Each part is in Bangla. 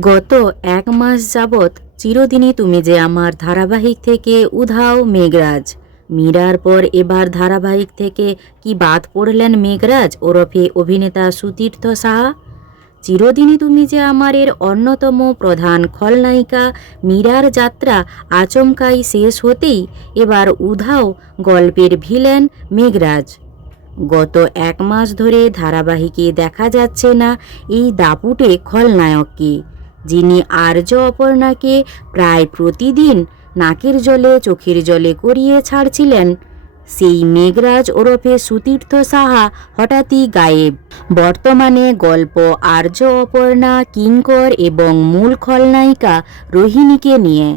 গত ১ মাস যাবৎ চিরদিনই তুমি যে আমার ধারাবাহিক থেকে উধাও মেঘরাজ। মীরার পর এবার ধারাবাহিক থেকে কি বাদ পড়লেন মেঘরাজ ওরফে অভিনেতা সুতীর্থ সাহা। চিরদিনই তুমি যে আমার এর অন্যতম প্রধান খলনায়িকা মীরার যাত্রা আচমকাই শেষ হতেই এবার উধাও গল্পের ভিলেন মেঘরাজ। গত ১ মাস ধরে ধারাবাহিকে দেখা যাচ্ছে না এই দাপুটে খলনায়ককে, যিনি আর্য অপর্ণাকে প্রায় প্রতিদিন নাকের জলে চোখের জলে করিয়ে ছাড়ছিলেন। সেই মেঘরাজ ওরফে সুতীর্থ সাহা হঠাৎই গায়েব। বর্তমানে গল্প আর্য অপর্ণা, কিঙ্কর এবং মূল খলনায়িকা রোহিণীকে নিয়ে।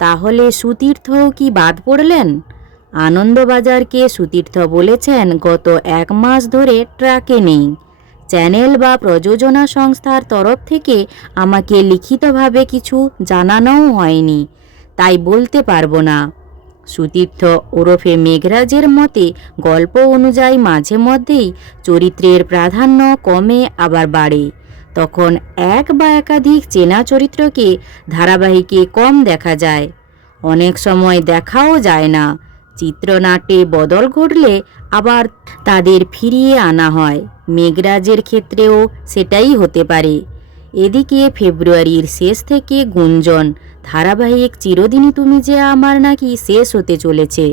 তাহলে সুতীর্থও কি বাদ পড়লেন? আনন্দবাজারকে সুতীর্থ বলেছেন গত ১ মাস ধরে ট্র্যাকে নেই। চ্যানেল বা প্রযোজনা সংস্থার তরফ থেকে আমাকে লিখিতভাবে কিছু জানানোও হয়নি, তাই বলতে পারবো না। সুতীর্থ ওরফে মেঘরাজের মতে গল্প অনুযায়ী মাঝে মধ্যেই চরিত্রের প্রাধান্য কমে আবার বাড়ে। তখন এক বা একাধিক চেনা চরিত্রকে ধারাবাহিকে কম দেখা যায়, অনেক সময় দেখাও যায় না। চিত্রনাট্যে বদল ঘটলে আবার তাদের ফিরিয়ে আনা হয়। মেঘরাজের ক্ষেত্রেও সেটাই হতে পারে। এদিকে ফেব্রুয়ারির শেষ থেকে গুঞ্জন, ধারাবাহিক চিরদিনই তুমি যে আমার নাকি শেষ হতে চলেছে।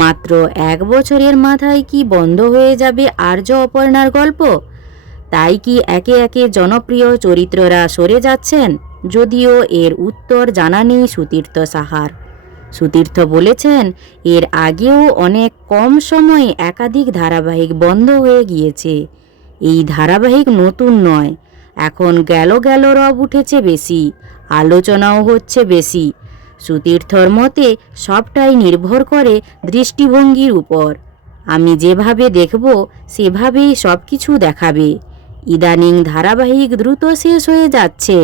মাত্র ১ বছরের মাথায় কি বন্ধ হয়ে যাবে আর্য অপর্ণার গল্প? তাই কি একে একে জনপ্রিয় চরিত্ররা সরে যাচ্ছেন? যদিও এর উত্তর জানা নেই সুতীর্থ সাহার। সুতীর্থ বলেছেন এর আগেও অনেক কম সময়ে একাধিক ধারাবাহিক বন্ধ হয়ে গিয়েছে। এই ধারাবাহিক নতুন নয়, এখন গেল রব উঠেছে বেশি, আলোচনাও হচ্ছে বেশি। সুতীর্থর মতে সবটাই নির্ভর করে দৃষ্টিভঙ্গির উপর। আমি যেভাবে দেখব সেভাবেই সব কিছু দেখাবে। ইদানিং ধারাবাহিক দ্রুত শেষ হয়ে যাচ্ছে।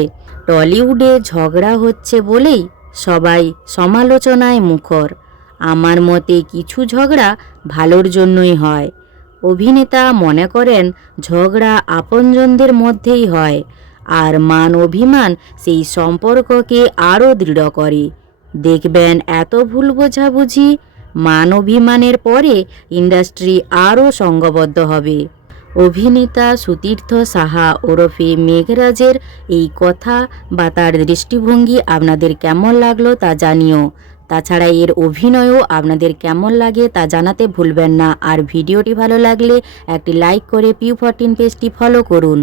টলিউডে ঝগড়া হচ্ছে বলেই সবাই সমালোচনায় মুখর। আমার মতে কিছু ঝগড়া ভালোর জন্যই হয়। অভিনেতা মনে করেন ঝগড়া আপনজনদের মধ্যেই হয়, আর মান অভিমান সেই সম্পর্ককে আরও দৃঢ় করে। দেখবেন এত ভুল বোঝাবুঝি, মান অভিমানের পরে ইন্ডাস্ট্রি আরও সংঘবদ্ধ হবে। অভিনেতা সুতীর্থ সাহা ওরফে মেঘরাজের এই কথা বা তার দৃষ্টিভঙ্গি আপনাদের কেমন লাগলো তা জানিও। তাছাড়া এর অভিনয়ও আপনাদের কেমন লাগে তা জানাতে ভুলবেন না। আর ভিডিওটি ভালো লাগলে একটি লাইক করে পিউ14 পেজটি ফলো করুন।